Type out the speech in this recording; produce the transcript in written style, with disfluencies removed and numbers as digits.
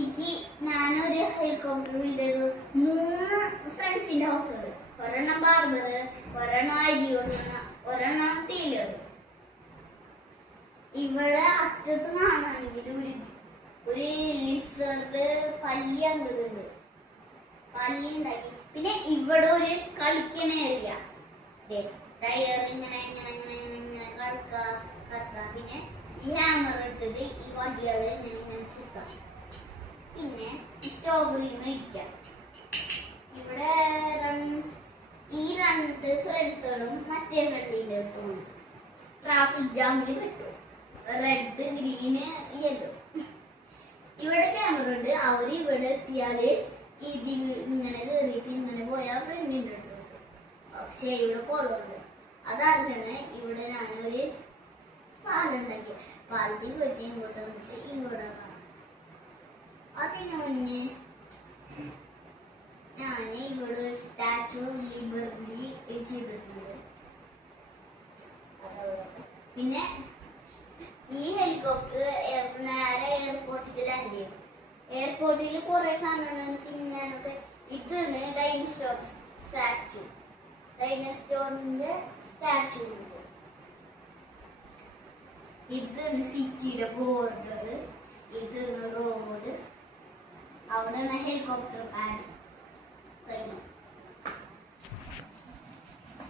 എനിക്ക് ഞാനൊരു helicopter build ചെയ്തു. 3 ഫ്രണ്ട്സിന്റെ ഹൗസുകൾ. ഒരെണ്ണം ബാർബർ, ഒരെണ്ണം അരി കൊടുക്കുന്ന, ഒരെണ്ണം ടീലർ. ഇവിടെ അറ്റത്ത് കാണാണെങ്കിൽ ഒരു ലിസർഡ് പല്ലി അങ്ങോട്ടുണ്ട്. പല്ലി ഉണ്ടാക്കി. പിന്നെ ഇവിടെ ഒരു കളിക്കണ ഏരിയ. ടയർ ഇങ്ങനെ ഇങ്ങനെ ഇങ്ങനെ ഇങ്ങനെ ഇങ്ങനെ കറക്കാം. പിന്നെ ഈ ഹാമർ എടുത്തിട്ട് ഈ വടികള് ഇങ്ങനെ ഇങ്ങനെ കുത്താം. പിന്നെ സ്ട്രോബെറി ഇരിക്കാം. ഇവിടെ ഈ 2 ഫ്രണ്ട്സുകളും മറ്റേ ഫ്രണ്ടിന്റെ അടുത്ത് ട്രാഫിക് ജാമിൽ പെട്ടു. Red, green, yellow. ഇവിടെ ക്യാമറ ഉണ്ട്. അവര് ഇവിടെ എത്തിയാല് ഇതിൽ ഇങ്ങനെ കേറിയിട്ട് ഇങ്ങനെ പോയാൽ ഫ്രണ്ടിന്റെ അടുത്ത് കിട്ടും. പക്ഷെ ഇവിടെ കുളമുണ്ട്. അതറിഞ്ഞ് ഇവിടെ ഞാനൊരു പാലുണ്ടാക്കി. പാലത്തിൽ പോയിട്ട് ഇങ്ങോട്ട് വന്നിട്ട് ഇങ്ങോട്ട് കാണാം. അതിന് മുന്നേ ഞാൻ ഇവിടെ ഒരു സ്റ്റാച്ചു ഓഫ് ലിബർട്ടി ചെയ്തിട്ടുണ്ട്. പിന്നെ ഈ ഹെലികോപ്റ്റർ നേരെ എയർപോർട്ടിൽ ലാൻഡ് ചെയ്യും. എയർപോർട്ടിൽ കുറെ സാധനങ്ങൾ തിന്നാനൊക്കെ. ഇതാണ് ഡൈനോസോർ സ്റ്റാച്ചു. ഡൈനോസോറിന്റെ സ്റ്റാച്ചു ഉണ്ട്. ഇതാണ് സിറ്റിയുടെ ബോർഡർ. ഇതാണ് റോഡ്. അവിടെ ഹെലികോപ്റ്റർ പാഡ് കഴിഞ്ഞു.